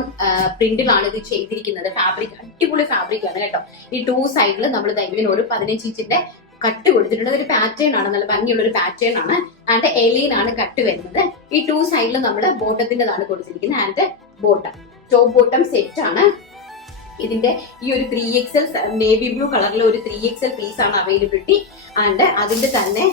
പ്രിന്റിലാണ് ഇത് ചെയ്തിരിക്കുന്നത്. ഫാബ്രിക് അടിപൊളി ഫാബ്രിക് ആണ് കേട്ടോ. ഈ 2 സൈഡിൽ നമ്മൾ ഇങ്ങനെ ഒരു 15 ഇഞ്ചിന്റെ കട്ട് കൊടുത്തിട്ടുണ്ട്. ഒരു പാറ്റേൺ ആണ്, നല്ല ഭംഗിയുള്ള ഒരു പാറ്റേൺ ആണ്. ആൻഡ് എലൈനാണ് കട്ട് വരുന്നത്. ഈ 2 സൈഡിൽ നമ്മൾ ബോട്ടത്തിൻ്റെതാണ് കൊടുത്തിരിക്കുന്നത്. And bottom top bottom set ആണ്. ഇതിന്റെ ഈ ഒരു 3XL നേവി ബ്ലൂ കളറിലെ ഒരു 3XL പീസ് ആണ് അവൈലബിലിറ്റി. ആൻഡ് അതിന്റെ തന്നെ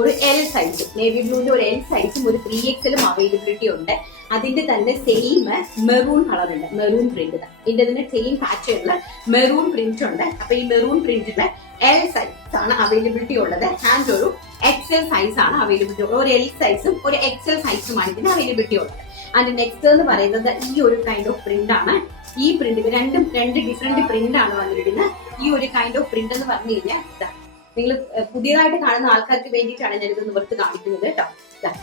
ഒരു എൽ സൈസ് നേവി ബ്ലൂവിന്റെ ഒരു എൽ സൈസും ഒരു 3XL അവൈലബിലിറ്റി ഉണ്ട്. അതിന്റെ തന്നെ സെയിം മെറൂൺ കളർ ഉണ്ട്, മെറൂൺ പ്രിന്റ്. ഇതിന്റെ തന്നെ സെയിം പാറ്റേണില് മെറൂൺ പ്രിന്റ് ഉണ്ട്. അപ്പൊ ഈ മെറൂൺ പ്രിന്റിന്റെ എൽ സൈസ് ആണ് അവൈലബിലിറ്റി ഉള്ളത്. ആൻഡ് ഒരു എക്സൽ സൈസ് ആണ് അവൈലബിലിറ്റി. ഒരു എൽ സൈസും ഒരു എക്സൽ സൈസുമാണ് ഇതിന് അവൈലബിലിറ്റി ഉള്ളത്. ആൻഡ് നെക്സ്റ്റ് എന്ന് പറയുന്നത് ഈ ഒരു കൈൻഡ് ഓഫ് പ്രിന്റ് ആണ്. ഈ പ്രിന്റ് രണ്ട് ഡിഫറെന്റ് പ്രിന്റ് ആണ് വന്നിരിക്കുന്നത്. ഈ ഒരു കൈൻഡ് ഓഫ് പ്രിന്റ് എന്ന് പറഞ്ഞു കഴിഞ്ഞാൽ നിങ്ങൾ പുതിയതായിട്ട് കാണുന്ന ആൾക്കാർക്ക് വേണ്ടിയിട്ടാണ് ഞാനിത് നിവർത്തി കാണിക്കുന്നത് കേട്ടോ.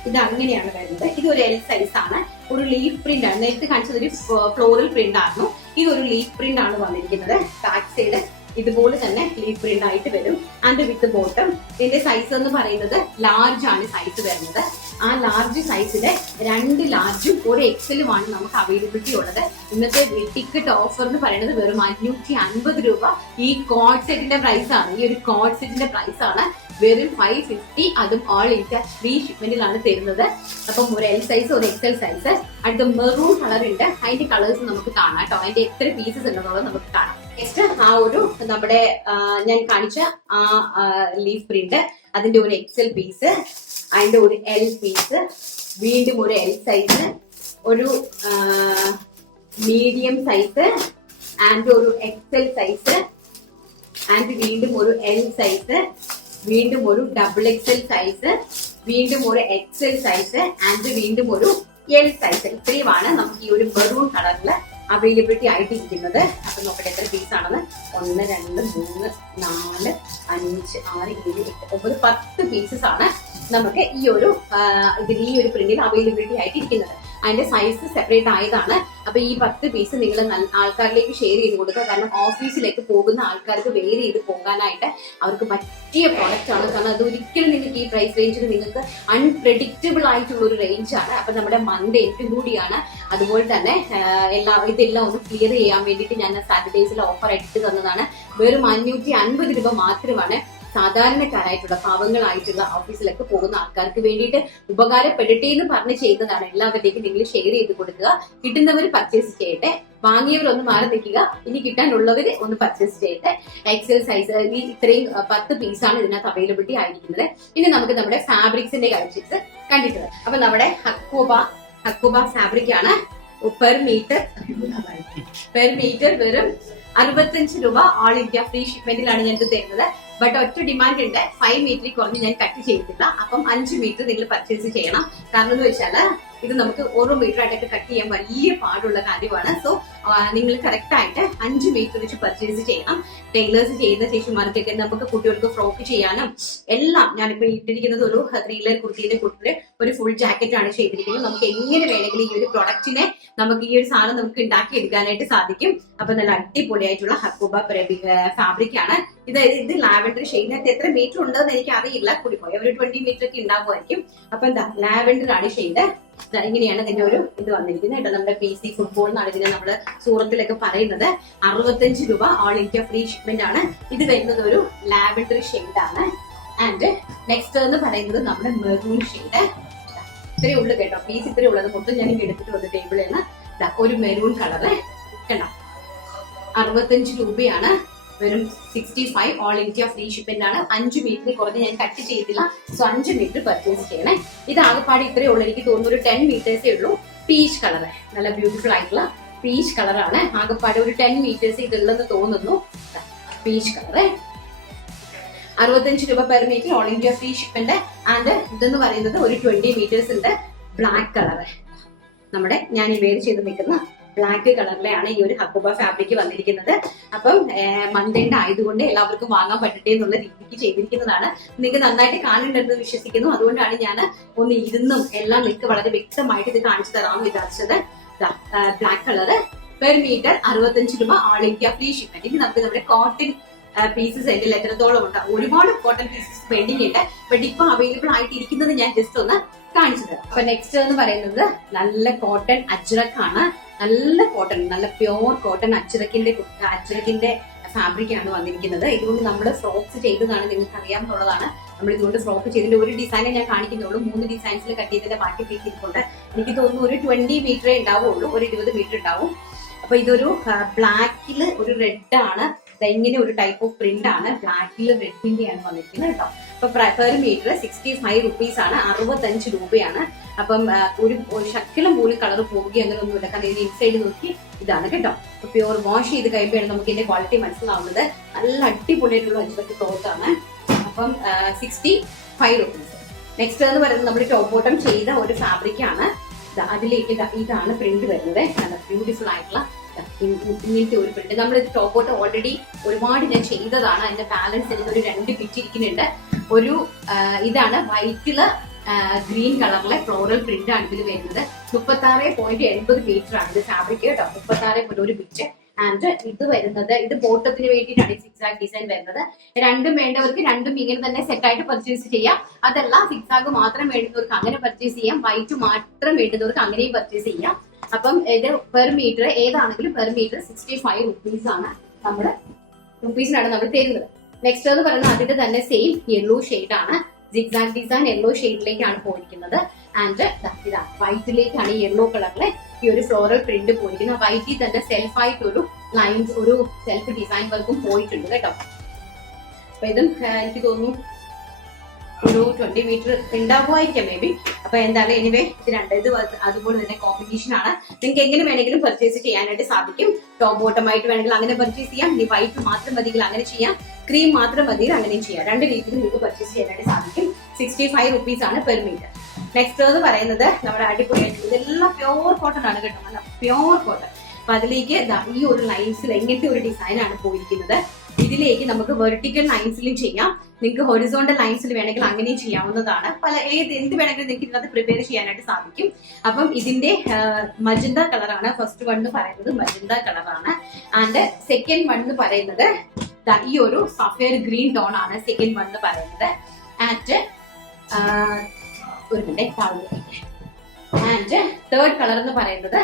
ഇത് അങ്ങനെയാണ് വരുന്നത്. ഇത് ഒരു എൽ സൈസ് ആണ്. ഒരു ലീഫ് പ്രിന്റ് ആണ്. നേരത്തെ കാണിച്ചത് ഒരു ഫ്ലോറൽ പ്രിന്റ് ആയിരുന്നു. ഇതൊരു ലീഫ് പ്രിന്റ് ആണ് വന്നിരിക്കുന്നത്. ബാക്ക് സൈഡ് ഇതുപോലെ തന്നെ ലീഫ് പ്രിന്റ് ആയിട്ട് വരും. And with bottom. ഇതിന്റെ സൈസ് എന്ന് പറയുന്നത് ലാർജ് ആണ് സൈസ് വരുന്നത്. ആ ലാർജ് സൈസിലെ 2 ലാർജും ഒരു എക്സലുമാണ് നമുക്ക് അവൈലബിലിറ്റി ഉള്ളത്. ഇന്നത്തെ ടിക്കറ്റ് ഓഫർ എന്ന് പറയുന്നത് വെറും 550 രൂപ. ഈ കോഡ് സെറ്റിന്റെ പ്രൈസ് ആണ്. ഈ ഒരു കോഡ് സെറ്റിന്റെ പ്രൈസ് ആണ് വെറും 550. അതും ഓൾ ഇന്ത്യ ഫ്രീ ഷിപ്മെന്റിലാണ് തരുന്നത്. അപ്പം ഒരു എൽ സൈസ് ഒരു എക്സൽ സൈസ്. അടുത്ത മെറൂൺ കളർ ഉണ്ട്. അതിന്റെ കളേഴ്സ് നമുക്ക് കാണാം കേട്ടോ. അതിന്റെ എത്ര പീസസ് ഉണ്ടെന്നുള്ളത് നമുക്ക് കാണാം. നെക്സ്റ്റ് ആ ഒരു നമ്മുടെ ഞാൻ കാണിച്ച ആ ലീഫ് പ്രിന്റ്, അതിന്റെ ഒരു എക്സൽ പീസ്, അതിന്റെ ഒരു എൽ പീസ്, വീണ്ടും ഒരു എൽ സൈസ്, ഒരു മീഡിയം സൈസ്, ആൻഡ് ഒരു എക്സൽ സൈസ്, ആൻഡ് വീണ്ടും ഒരു എൽ സൈസ്, വീണ്ടും ഒരു ഡബിൾ എക്സൽ സൈസ്, വീണ്ടും ഒരു എക്സൽ സൈസ്, ആൻഡ് വീണ്ടും ഒരു എൽ സൈസ്. ഇത്രയുമാണ് നമുക്ക് ഈ ഒരു മെറൂൺ കളറിൽ അവൈലബിലിറ്റി ആയിട്ടിരിക്കുന്നത്. അപ്പൊ നോക്കട്ടെ എത്ര പീസ് ആണെന്ന്. 1 2 3 4 5 6 7 8 9 10 പീസസ് ആണ് നമുക്ക് ഈ ഒരു പ്രിന്റിൽ അവൈലബിലിറ്റി ആയിട്ടിരിക്കുന്നത്. അതിന്റെ സൈസ് സെപ്പറേറ്റ് ആയതാണ്. അപ്പൊ ഈ 10 പീസ് നിങ്ങൾ ആൾക്കാരിലേക്ക് ഷെയർ ചെയ്ത് കൊടുക്കുക. കാരണം ഓഫീസിലേക്ക് പോകുന്ന ആൾക്കാർക്ക് വെയർ ചെയ്ത് പോകാനായിട്ട് അവർക്ക് പറ്റിയ പ്രോഡക്റ്റ് ആണ്. കാരണം അത് ഒരിക്കലും നിങ്ങൾക്ക് ഈ പ്രൈസ് റേഞ്ചിൽ നിങ്ങൾക്ക് അൺപ്രഡിക്റ്റബിൾ ആയിട്ടുള്ള ഒരു റേഞ്ച് ആണ്. അപ്പൊ നമ്മുടെ മന്ത് എൻഡ് കൂടിയാണ്. അതുപോലെ തന്നെ ഇതെല്ലാം ഒന്ന് ക്ലിയർ ചെയ്യാൻ വേണ്ടിയിട്ട് ഞാൻ സാറ്റർഡേസിൽ ഓഫർ ഇട്ട് തന്നതാണ്. വെറും 550 രൂപ മാത്രമാണ് സാധാരണക്കാരായിട്ടുള്ള പാവങ്ങളായിട്ടുള്ള ഓഫീസിലൊക്കെ പോകുന്ന ആൾക്കാർക്ക് വേണ്ടിയിട്ട് ഉപകാരപ്പെടട്ടെ എന്ന് പറഞ്ഞ് ചെയ്യുന്നതാണ്. എല്ലാവരിലേക്കും നിങ്ങൾ ഷെയർ ചെയ്ത് കൊടുക്കുക. കിട്ടുന്നവർ പർച്ചേസ് ചെയ്യട്ടെ, വാങ്ങിയവർ ഒന്ന് മാറി നിൽക്കുക. ഇനി കിട്ടാനുള്ളവർ ഒന്ന് പർച്ചേസ് ചെയ്യട്ടെ. എക്സൽ സൈസ് ഇത്രയും 10 പീസാണ് ഇതിനകത്ത് അവൈലബിലിറ്റി ആയിരിക്കുന്നത്. ഇനി നമുക്ക് നമ്മുടെ ഫാബ്രിക്സിന്റെ കളക്ഷൻസ് കണ്ടിട്ടുള്ളത്. അപ്പൊ നമ്മുടെ ഹക്കോബ ഫാബ്രിക് ആണ്. പെർ മീറ്റർ വെറും 65 രൂപ ഓൾ ഇന്ത്യ ഫ്രീ ഷിപ്മെന്റിലാണ് ഞാൻ ഇത് തരുന്നത്. ബട്ട് ഒറ്റ ഡിമാൻഡ് ഉണ്ട്, 5 മീറ്ററിൽ കുറഞ്ഞ് ഞാൻ കട്ട് ചെയ്തില്ല. അപ്പം 5 മീറ്റർ നിങ്ങൾ പർച്ചേസ് ചെയ്യണം. കാരണം എന്ന് വെച്ചാൽ ഇത് നമുക്ക് ഓരോ മീറ്റർ ആയിട്ടൊക്കെ കട്ട് ചെയ്യാൻ വലിയ പാടുള്ള കാര്യമാണ്. സോ നിങ്ങൾ കറക്റ്റ് ആയിട്ട് 5 മീറ്റർ വെച്ച് പർച്ചേസ് ചെയ്യണം. ടൈലേഴ്സ് ചെയ്യുന്ന ചേച്ചിമാർക്കൊക്കെ നമുക്ക് കുട്ടികൾക്ക് ഫ്രോക്ക് ചെയ്യാനും എല്ലാം. ഞാനിപ്പോ ഇട്ടിരിക്കുന്നത് ഒരു 3 ലെയർ കുർത്തിയുടെ കൂട്ടത്തില് ഒരു ഫുൾ ജാക്കറ്റ് ആണ് ചെയ്തിരിക്കുന്നത്. നമുക്ക് എങ്ങനെ വേണമെങ്കിലും ഈ ഒരു പ്രൊഡക്റ്റിനെ നമുക്ക് ഈ ഒരു സാധനം നമുക്ക് ഉണ്ടാക്കി എടുക്കാനായിട്ട് സാധിക്കും. അപ്പൊ നല്ല അടിപൊളിയായിട്ടുള്ള ഹക്കൂബ ഫാബ്രിക് ആണ് ഇത് ലാവൻഡർ ഷെയ്ഡിനകത്ത് എത്ര മീറ്റർ ഉണ്ടെന്ന് എനിക്ക് അറിയില്ല, കൂടിപ്പോയി ഒരു 20 മീറ്റർ ഒക്കെ ഉണ്ടാവുമായിരിക്കും. അപ്പൊ എന്താ ലാവൻഡർ ആണ് ഷെയ്ഡ്. ഇങ്ങനെയാണ് ഇതിന്റെ ഒരു ഇത് വന്നിരിക്കുന്നത് കേട്ടോ. നമ്മുടെ PC ഫുട്ബോൾ എന്നാണ് ഇതിനെ നമ്മള് സൂറത്തിലൊക്കെ പറയുന്നത്. 65 രൂപ ഓൾ ഇന്ത്യ ഫ്രീ ഷിപ്മെന്റ് ആണ്. ഇത് വരുന്നത് ഒരു ലാവൻഡർ ഷെയ്ഡ് ആണ്. ആൻഡ് നെക്സ്റ്റ് എന്ന് പറയുന്നത് നമ്മുടെ മെറൂൺ ഷെയ്ഡ്. ഇത്രയേ ഉള്ളു കേട്ടോ, പീസ് ഇത്രയേ ഉള്ളത്. മൊത്തം ഞാൻ ഇങ്ങനെ എടുത്തിട്ട് വന്ന ടേബിളിൽ നിന്ന് ഒരു മെറൂൺ കളറ് കണ്ടോ. 65 രൂപയാണ്, വെറും 65 ഓൾ ഇന്ത്യ ഫ്രീ ഷിപ്മെന്റ് ആണ്. 5 മീറ്റർ കുറഞ്ഞ് ഞാൻ കട്ട് ചെയ്തില്ല. സോ 5 മീറ്റർ പർച്ചേസ് ചെയ്യണേ. ഇത് ആകെപ്പാട് ഇത്രയേ ഉള്ളൂ. എനിക്ക് തോന്നുന്നു ഒരു 10 മീറ്റേഴ്സേ ഉള്ളൂ. പീച്ച് കളറ്, നല്ല ബ്യൂട്ടിഫുൾ ആയിട്ടുള്ള പീച്ച് കളറാണ്. ആകെപ്പാട് ഒരു 10 മീറ്റേഴ്സ് ഇതുള്ളതെന്ന് തോന്നുന്നു. പീച്ച് കളറ് 65 രൂപ per metre all India free shipment. And ഇതെന്ന് പറയുന്നത് ഒരു 20 മീറ്റേഴ്സ് ഉണ്ട്. ബ്ലാക്ക് കളറ്, നമ്മുടെ ഞാൻ ഈ വെയർ ചെയ്ത് നിൽക്കുന്ന ബ്ലാക്ക് കളറിലാണ് ഈ ഒരു ഹക്കൂബ ഫാബ്രിക് വന്നിരിക്കുന്നത്. അപ്പം മന്ത് ആയതുകൊണ്ട് എല്ലാവർക്കും വാങ്ങാൻ പറ്റട്ടെ എന്നുള്ള രീതിക്ക് ചെയ്തിരിക്കുന്നതാണ്. നിങ്ങൾക്ക് നന്നായിട്ട് കാണുന്നുണ്ടെന്ന് വിശ്വസിക്കുന്നു. അതുകൊണ്ടാണ് ഞാൻ ഒന്ന് ഇരുന്നും എല്ലാം നിങ്ങൾക്ക് വളരെ വ്യക്തമായിട്ട് ഇത് കാണിച്ചു തരാമെന്ന് വിചാരിച്ചത്. ബ്ലാക്ക് കളറ് പെർ മീറ്റർ 65 രൂപ ഓൾ ഇന്ത്യ ഫ്രീ ഷിപ്മെന്റ്. ഇനി നമുക്ക് നമ്മുടെ കോട്ടൺ പീസസ് എന്റെ എത്രത്തോളം ഉണ്ട്. ഒരുപാട് കോട്ടൺ പീസസ് പെൻഡിങ് ഉണ്ട്. ബട്ട് ഇപ്പൊ അവൈലബിൾ ആയിട്ടിരിക്കുന്നത് ഞാൻ ജസ്റ്റ് ഒന്ന് കാണിച്ചു തരാം. അപ്പൊ നെക്സ്റ്റ് എന്ന് പറയുന്നത് നല്ല കോട്ടൺ അജ്രക്കാണ്. നല്ല കോട്ടൺ, നല്ല പ്യോർ കോട്ടൺ അജ്രക്കിന്റെ ഫാബ്രിക് ആണ് വന്നിരിക്കുന്നത്. ഇതുകൊണ്ട് നമ്മൾ ഫ്രോക്സ് ചെയ്തതാണ്, നിങ്ങൾക്ക് അറിയാമെന്നുള്ളതാണ്. നമ്മൾ ഇതുകൊണ്ട് ഫ്രോക്ക് ചെയ്തതിന്റെ ഒരു ഡിസൈനെ ഞാൻ കാണിക്കുന്നുള്ളൂ. 3 ഡിസൈൻസിൽ കട്ട് ചെയ്തതിന്റെ ബാക്കി പീസ് ഇരിപ്പുണ്ട്. എനിക്ക് തോന്നുന്നു ഒരു 20 മീറ്ററേ ഉണ്ടാവുള്ളൂ, ഒരു 20 മീറ്റർ ഉണ്ടാവും. അപ്പൊ ഇതൊരു ബ്ലാക്കിൽ ഒരു റെഡ് ആണ്. ഇങ്ങനെ ഒരു ടൈപ്പ് ഓഫ് പ്രിന്റ് ആണ്. ബ്ലാക്കിൽ റെഡിന്റെ ആണ് വന്നിരിക്കുന്നത് കേട്ടോ. അപ്പൊ പെർ മീറ്റർ 65 റുപ്പീസ് ആണ്, 65 രൂപയാണ്. അപ്പം ഒരു ശക്കലം പോലും കളർ പോവുകയോ അങ്ങനെ ഒന്നുമില്ല. കാരണം ഇതിന് ഇൻസൈഡ് നോക്കി ഇതാണ് കേട്ടോ. അപ്പൊ പ്യോർ വാഷ് ചെയ്ത് കഴിയുമ്പോഴാണ് നമുക്ക് ഇതിന്റെ ക്വാളിറ്റി മനസ്സിലാവുന്നത്. നല്ല അടിപൊളിയായിട്ടുള്ള അജ്രക്ക് ക്ലോത്ത് ആണ്. അപ്പം 65 റുപ്പീസ്. നെക്സ്റ്റ് എന്ന് പറയുന്നത് നമ്മൾ ടോപ്പ് ബോട്ടം ചെയ്ത ഒരു ഫാബ്രിക് ആണ്. അതിലേക്ക് ഇതാണ് പ്രിന്റ് വരുന്നത്. നല്ല ബ്യൂട്ടിഫുൾ ആയിട്ടുള്ള ഇങ്ങനത്തെ ഒരു പ്രിന്റ്. നമ്മൾ ഇത് ടോപ്പ് ബോട്ടം ഓൾറെഡി ഒരുപാട് ഞാൻ ചെയ്തതാണ്. അതിന്റെ ബാലൻസ് എനിക്ക് ഒരു 2 ബിറ്റ് ഇരിക്കുന്നുണ്ട്. ഒരു ഇതാണ് വൈറ്റില് ഗ്രീൻ കളറിലെ ഫ്ലോറൽ പ്രിന്റ് ആണ് ഇതിൽ വരുന്നത്. 36.80 മീറ്റർ ആണ് ഇത് ഫാബ്രിക് കേട്ടോ. 36.1 ബിറ്റ്. ആൻഡ് ഇത് വരുന്നത്, ഇത് ബോട്ടത്തിന് വേണ്ടിയിട്ടാണ് ഈ സിക്സാഗ് ഡിസൈൻ വരുന്നത്. രണ്ടും വേണ്ടവർക്ക് രണ്ടും ഇങ്ങനെ തന്നെ സെറ്റ് ആയിട്ട് പർച്ചേസ് ചെയ്യാം. അതല്ല സിക്സാഗ് മാത്രം വേണ്ടുന്നവർക്ക് അങ്ങനെ പർച്ചേസ് ചെയ്യാം. വൈറ്റ് മാത്രം വേണ്ടുന്നവർക്ക് അങ്ങനെയും പർച്ചേസ് ചെയ്യാം. അപ്പം ഇത് പെർ മീറ്റർ ഏതാണെങ്കിലും പെർ മീറ്റർ 65 റുപ്പീസ് ആണ് നമ്മുടെ റുപ്പീസിനാണ് നമ്മൾ തരുന്നത്. നെക്സ്റ്റ് എന്ന് പറയുന്നത് അതിന്റെ തന്നെ സെയിം യെല്ലോ ഷെയ്ഡ് ആണ്. സിക്സാഗ് ഡിസൈൻ യെല്ലോ ഷെയ്ഡിലേക്കാണ് പോയിരിക്കുന്നത്. ആൻഡ് ഇതാ വൈറ്റിലേക്കാണ് യെല്ലോ കളറിലെ ഈ ഒരു ഫ്ലോറൽ പ്രിന്റ് പോയിരിക്കുന്നത്. വൈറ്റിൽ തന്നെ സെൽഫായിട്ട് ഒരു ലൈൻസ്, ഒരു സെൽഫ് ഡിസൈൻ വർക്കും പോയിട്ടുണ്ട് കേട്ടോ. അപ്പൊ ഇതും എനിക്ക് തോന്നുന്നു ഒരു 20 മീറ്റർ ഉണ്ടാവുമായിരിക്കാം മേ ബി. അപ്പൊ എന്തായാലും എനിവേ ഇത് അതുപോലെ തന്നെ കോമ്പിനേഷൻ ആണ്. നിങ്ങൾക്ക് എങ്ങനെ വേണമെങ്കിലും പർച്ചേസ് ചെയ്യാനായിട്ട് സാധിക്കും. ടോപ്പ് ബോട്ടമായിട്ട് വേണമെങ്കിൽ അങ്ങനെ പർച്ചേസ് ചെയ്യാം. ഇനി വൈറ്റ് മാത്രം മതിയെങ്കിൽ അങ്ങനെ ചെയ്യാം. ക്രീം മാത്രം മതിയെങ്കിൽ അങ്ങനെയും ചെയ്യാം. 2 രീതിയിൽ നിങ്ങൾക്ക് പർച്ചേസ് ചെയ്യാനായിട്ട് സാധിക്കും. 65 റുപ്പീസ് ആണ് പെർ മീറ്റർ. നെക്സ്റ്റ് എന്ന് പറയുന്നത് നമ്മുടെ അടിപൊളിയായിട്ട് ഇതെല്ലാം പ്യോർ കോട്ടൺ ആണ് കേട്ടോ. നല്ല പ്യോർ കോട്ടൺ. അപ്പൊ അതിലേക്ക് ഈ ഒരു ലൈൻസിൽ എങ്ങനത്തെ ഒരു ഡിസൈൻ ആണ് പോയിരിക്കുന്നത്. ഇതിലേക്ക് നമുക്ക് വെർട്ടിക്കൽ ലൈൻസിലും ചെയ്യാം. നിങ്ങൾക്ക് ഹൊറിസോണ്ടൽ ലൈൻസിൽ വേണമെങ്കിൽ അങ്ങനെയും ചെയ്യാവുന്നതാണ്. എന്ത് വേണമെങ്കിലും നിങ്ങൾക്ക് ഇതിനകത്ത് പ്രിപ്പയർ ചെയ്യാനായിട്ട് സാധിക്കും. അപ്പം ഇതിന്റെ മജന്ത കളറാണ് ഫസ്റ്റ് വൺ എന്ന് പറയുന്നത്. മജന്ത കളറാണ്. ആൻഡ് സെക്കൻഡ് വൺ എന്ന് പറയുന്നത് ഈ ഒരു സഫയർ ഗ്രീൻ ടോൺ ആണ് സെക്കൻഡ് വൺ എന്ന് പറയുന്നത്. ആൻഡ് ഒരു മിനിറ്റ്. ആൻഡ് തേർഡ് കളർ എന്ന് പറയുന്നത്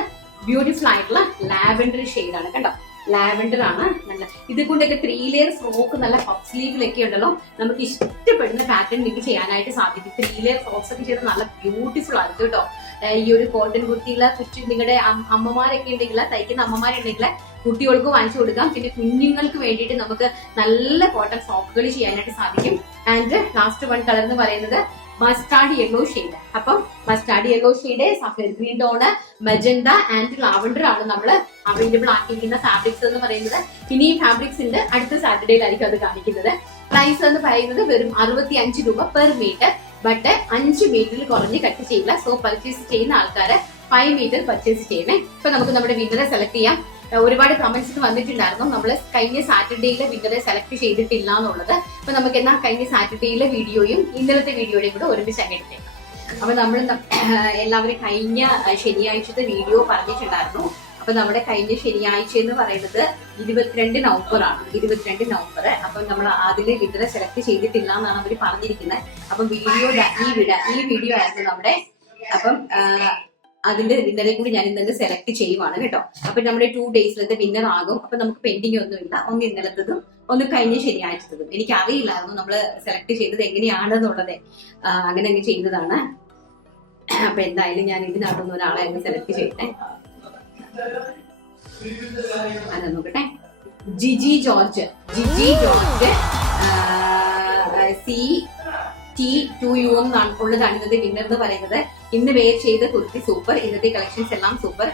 ബ്യൂട്ടിഫുൾ ആയിട്ടുള്ള ലാവൻഡർ ഷെയ്ഡ് ആണ് കേട്ടോ. ലാവൻഡർ ആണ്. നല്ല ഇത് കൊണ്ടൊക്കെ 3 ലെയർ ഫ്രോക്ക് നല്ല പഫ് സ്ലീവിലൊക്കെ ഉണ്ടല്ലോ. നമുക്ക് ഇഷ്ടപ്പെടുന്ന പാറ്റേൺ നിങ്ങൾക്ക് ചെയ്യാനായിട്ട് സാധിക്കും. 3 ലെയർ ഫ്രോക്സ് ഒക്കെ ചെയ്ത് നല്ല ബ്യൂട്ടിഫുൾ ആയിരിക്കും കേട്ടോ. ഈ ഒരു കോട്ടൺ കുർത്തികളെ ചുറ്റും നിങ്ങളുടെ അമ്മമാരൊക്കെ ഉണ്ടെങ്കിൽ, തയ്ക്കുന്ന അമ്മമാരുണ്ടെങ്കിൽ കുട്ടികൾക്ക് വാങ്ങിച്ചു കൊടുക്കാം. പിന്നെ കുഞ്ഞുങ്ങൾക്ക് വേണ്ടിയിട്ട് നമുക്ക് നല്ല കോട്ടൺ ഫ്രോക്കുകൾ ചെയ്യാനായിട്ട് സാധിക്കും. ആൻഡ് ലാസ്റ്റ് വൺ കളർ എന്ന് പറയുന്നത് മസ്റ്റാർഡ് യെല്ലോ ഷെയ്ഡ്. അപ്പം mustard yellow shade, sapphire green tone, magenta and lavender ആണ് നമ്മൾ അവൈലബിൾ ആക്കിയിരിക്കുന്ന ഫാബ്രിക്സ് എന്ന് പറയുന്നത്. ഇനി ഫാബ്രിക്സ് ഉണ്ട്, അടുത്ത സാറ്റർഡേയിലായിരിക്കും അത് കാണിക്കുന്നത്. പ്രൈസ് എന്ന് പറയുന്നത് വെറും 65 രൂപ പെർ മീറ്റർ. ബട്ട് 5 മീറ്ററിൽ കുറഞ്ഞ് കട്ട് ചെയ്യില്ല. സോ പർച്ചേസ് ചെയ്യുന്ന ആൾക്കാര് 5 മീറ്റർ പർച്ചേസ് ചെയ്യണേ. ഇപ്പൊ നമുക്ക് നമ്മുടെ വിന്നറെ സെലക്ട് ചെയ്യാം. ഒരുപാട് കമന്റ്സ് വന്നിട്ടുണ്ടായിരുന്നു നമ്മൾ കഴിഞ്ഞ സാറ്റർഡേയിലെ വിന്നറെ സെലക്ട് ചെയ്തിട്ടില്ല എന്നുള്ളത്. അപ്പൊ നമുക്ക് എന്നാ കഴിഞ്ഞ സാറ്റർഡേയിലെ വീഡിയോയും ഇന്നലത്തെ വീഡിയോയും കൂടെ ഒരുമിച്ച് അങ്ങെടുത്തേക്കാം. അപ്പൊ നമ്മൾ എല്ലാവരും കഴിഞ്ഞ ശനിയാഴ്ചത്തെ വീഡിയോ പറഞ്ഞിട്ടുണ്ടായിരുന്നു. അപ്പൊ നമ്മുടെ കഴിഞ്ഞ ശനിയാഴ്ച എന്ന് പറയുന്നത് 22 നവംബർ ആണ്. 22 നവംബർ. അപ്പൊ നമ്മൾ അതില് വിന്നറെ സെലക്ട് ചെയ്തിട്ടില്ല എന്നാണ് അവർ പറഞ്ഞിരിക്കുന്നത്. അപ്പൊ ഈ വീഡിയോ ആയിരുന്നു നമ്മുടെ. അപ്പം അതിന്റെ വിന്നറെ കൂടി ഞാൻ ഇന്നലെ സെലക്ട് ചെയ്യുവാണ് കേട്ടോ. അപ്പൊ നമ്മുടെ 2 ഡേയ്സിലത്തെ വിന്നർ ആകും. അപ്പൊ നമുക്ക് പെൻഡിങ് ഒന്നുമില്ല. ഒന്ന് ഇന്നലത്തതും ഒന്ന് കഴിഞ്ഞ ശനിയാഴ്ചത്തതും. എനിക്ക് അറിയില്ലായിരുന്നു നമ്മൾ സെലക്ട് ചെയ്തത് എങ്ങനെയാണെന്നുള്ളത്. അങ്ങനെ അങ്ങ് ചെയ്യുന്നതാണ്. അപ്പൊ എന്തായാലും ഞാൻ ഇതിനകത്തൊന്നും ഒരാളെ അങ്ങ് സെലക്ട് ചെയ്യട്ടെ. അല്ല നോക്കട്ടെ, ജിജി ജോർജ് CT2U ഉള്ളതാണ് ഇന്നത്തെ വിന്നർ എന്ന് പറയുന്നത്. ഇന്ന് വെയർ ചെയ്ത കുർത്തി സൂപ്പർ. ഇന്നത്തെ കളക്ഷൻസ് എല്ലാം സൂപ്പർ.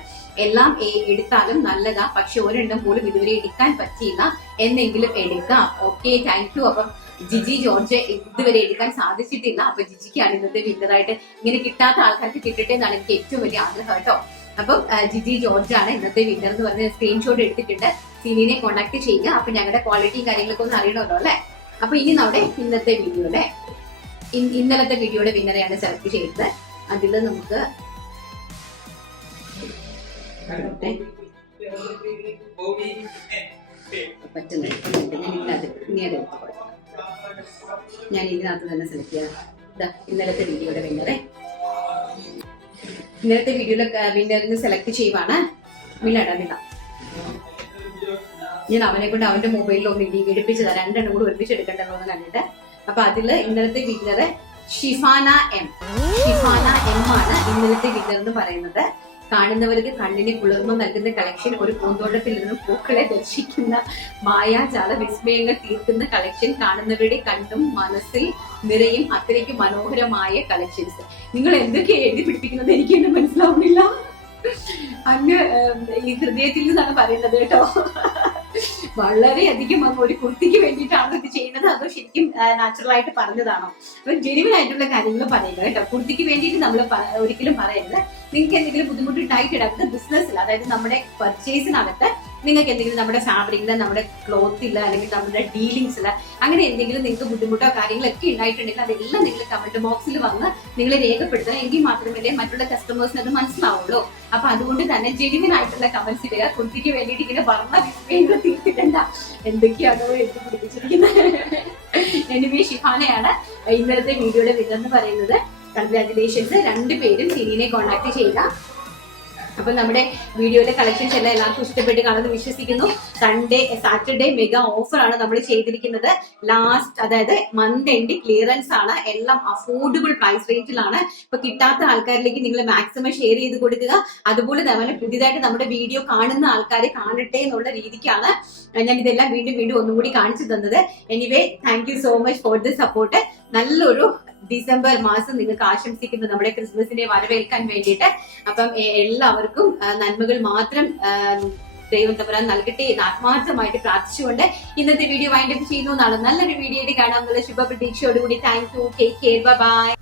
എല്ലാം എടുത്താലും നല്ലതാ, പക്ഷെ ഒരെണ്ണം പോലും ഇതുവരെ എടുക്കാൻ പറ്റിയില്ല. എന്നെങ്കിലും എടുക്കാം. Okay, thank you. അപ്പം ജിജി ജോർജ് ഇതുവരെ എടുക്കാൻ സാധിച്ചിട്ടില്ല. അപ്പൊ ജിജിക്കാണ് ഇന്നത്തെ വിന്നറായിട്ട്. ഇങ്ങനെ കിട്ടാത്ത ആൾക്കാർക്ക് കിട്ടട്ടെ എന്നാണ് എനിക്ക് ഏറ്റവും വലിയ ആഗ്രഹം കേട്ടോ. അപ്പം ജിജി ജോർജ് ആണ് ഇന്നത്തെ വിന്നർ എന്ന് പറഞ്ഞ സ്ക്രീൻഷോട്ട് എടുത്തിട്ടുണ്ട്. സീനിനെ കോൺടാക്ട് ചെയ്യുക. അപ്പൊ ഞങ്ങളുടെ ക്വാളിറ്റിയും കാര്യങ്ങളൊക്കെ ഒന്ന് അറിയണമല്ലോ അല്ലെ. അപ്പൊ ഇനി നമ്മുടെ ഇന്നത്തെ വീഡിയോയുടെ ഇന്നലത്തെ വീഡിയോയുടെ വിന്നറെയാണ് സെലക്ട് ചെയ്തത്. അതിൽ നമുക്ക് ഞാൻ ഇതിനകത്ത് തന്നെ സെലക്ട് ചെയ്യാം. ഇന്നലത്തെ വീഡിയോയുടെ വിന്നറെ ഇന്നലത്തെ വീഡിയോയിലെ വിന്നറിന് സെലക്ട് ചെയ്യുവാണ്. മില്ലടാ. ഞാൻ അവനെ കൊണ്ട് അവന്റെ മൊബൈലിൽ ഒന്ന് എടുപ്പിച്ച് തരാം. 2 എണ്ണം കൂടി ഒരുമിച്ച് എടുക്കണ്ടെന്ന് കണ്ടിട്ട്. അപ്പൊ അതില് ഇന്നലത്തെ വിന്നറ് ഷിഫാന എം ആണ് ഇന്നലത്തെ വിന്നർ എന്ന് പറയുന്നത്. കാണുന്നവർക്ക് കണ്ണിന് കുളിർമ നൽകുന്ന കളക്ഷൻ, ഒരു പൂന്തോട്ടത്തിൽ നിന്ന് പൂക്കളെ ദർശിക്കുന്ന മായാജാല വിസ്മയങ്ങൾ തീർക്കുന്ന കളക്ഷൻ, കാണുന്നവരുടെ കണ്ടും മനസ്സിൽ നിറയും അത്രയ്ക്ക് മനോഹരമായ കളക്ഷൻസ്. നിങ്ങൾ എന്തൊക്കെ എഴുതി പിടിപ്പിക്കുന്നത് എനിക്ക് എന്നെ മനസ്സിലാവുന്നില്ല. അങ്ങ് ഈ ഹൃദയത്തിൽ നിന്നാണ് പറയുന്നത് കേട്ടോ. വളരെയധികം ഒരു കുർത്തിക്ക് വേണ്ടിയിട്ടാണോ ഇത് ചെയ്യുന്നത്, അതോ ശരിക്കും നാച്ചുറൽ ആയിട്ട് പറഞ്ഞതാണോ? അപ്പൊ ജെനുവിൻ ആയിട്ടുള്ള കാര്യങ്ങൾ പറയുക കേട്ടോ. കുർത്തിക്ക് വേണ്ടിയിട്ട് നമ്മൾ ഒരിക്കലും പറയരുത്. നിങ്ങൾക്ക് എന്തെങ്കിലും ബുദ്ധിമുട്ടുണ്ടായിട്ട് ഇടക്കുന്ന ബിസിനസ്സിൽ, അതായത് നമ്മുടെ പർച്ചേസിനകത്ത് നിങ്ങൾക്ക് എന്തെങ്കിലും നമ്മുടെ ഫാബ്രിക്കില്, നമ്മുടെ ക്ലോത്തില്, അല്ലെങ്കിൽ നമ്മുടെ ഡീലിങ്സില് അങ്ങനെ എന്തെങ്കിലും നിങ്ങൾക്ക് ബുദ്ധിമുട്ടോ കാര്യങ്ങളൊക്കെ ഉണ്ടായിട്ടുണ്ടെങ്കിൽ അതെല്ലാം നിങ്ങൾ കമന്റ് ബോക്സിൽ വന്ന് നിങ്ങൾ രേഖപ്പെടുത്തണം. എങ്കിൽ മാത്രമല്ലേ മറ്റുള്ള കസ്റ്റമേഴ്സിന് അത് മനസ്സിലാവുള്ളൂ. അപ്പൊ അതുകൊണ്ട് തന്നെ ജെനുവിൻ ആയിട്ടുള്ള കമന്റ്സ് ഇടുക. കുർത്തിക്ക് വേണ്ടിയിട്ട് ഇങ്ങനെ വർണ്ണ വിസ്മയങ്ങൾ തീർത്തിട്ടണ്ട എന്തൊക്കെയാണോ എഴുതി പിടിപ്പിച്ചിരിക്കുന്നത്. എനിവേ ഷിഫാനയാണ് ഇന്നലത്തെ വീഡിയോയുടെ വിന്നർ എന്ന് പറയുന്നത്. കൺഗ്രാറ്റുലേഷൻസ്. 2 പേരും സിനിനെ കോൺടാക്ട് ചെയ്യുക. അപ്പൊ നമ്മുടെ വീഡിയോയിലെ കളക്ഷൻസ് എല്ലാം എല്ലാവർക്കും ഇഷ്ടപ്പെട്ട് കാണുമെന്ന് വിശ്വസിക്കുന്നു. സാറ്റർഡേ മെഗാ ഓഫർ ആണ് നമ്മൾ ചെയ്തിരിക്കുന്നത്. ലാസ്റ്റ്, അതായത് മന്ത് എൻഡ് ക്ലിയറൻസ് ആണ്. എല്ലാം അഫോർഡബിൾ പ്രൈസ് റേഞ്ചിലാണ്. ഇപ്പൊ കിട്ടാത്ത ആൾക്കാരിലേക്ക് നിങ്ങൾ മാക്സിമം ഷെയർ ചെയ്ത് കൊടുക്കുക. അതുപോലെ തന്നെ പുതിയതായിട്ട് നമ്മുടെ വീഡിയോ കാണുന്ന ആൾക്കാരെ കാണട്ടെ എന്നുള്ള രീതിക്കാണ് ഞാൻ ഇതെല്ലാം വീണ്ടും ഒന്നും കൂടി കാണിച്ചു തന്നത്. Anyway, thank you so much for the support. നല്ലൊരു ഡിസംബർ മാസം നിങ്ങൾക്ക് ആശംസിക്കുന്നു നമ്മുടെ ക്രിസ്മസിനെ വരവേൽക്കാൻ വേണ്ടിയിട്ട്. അപ്പം എല്ലാവർക്കും നന്മകൾ മാത്രം ദൈവം തമ്പുരാൻ നൽകട്ടെ എന്ന് ആത്മാർത്ഥമായിട്ട് പ്രാർത്ഥിച്ചുകൊണ്ട് ഇന്നത്തെ വീഡിയോ വൈൻഡപ്പ് ചെയ്യുന്നു. നല്ലൊരു വീഡിയോ ആയിട്ട് കാണാം എന്നുള്ള ശുഭപ്രതീക്ഷയോടുകൂടി. Thank you. Take care. By.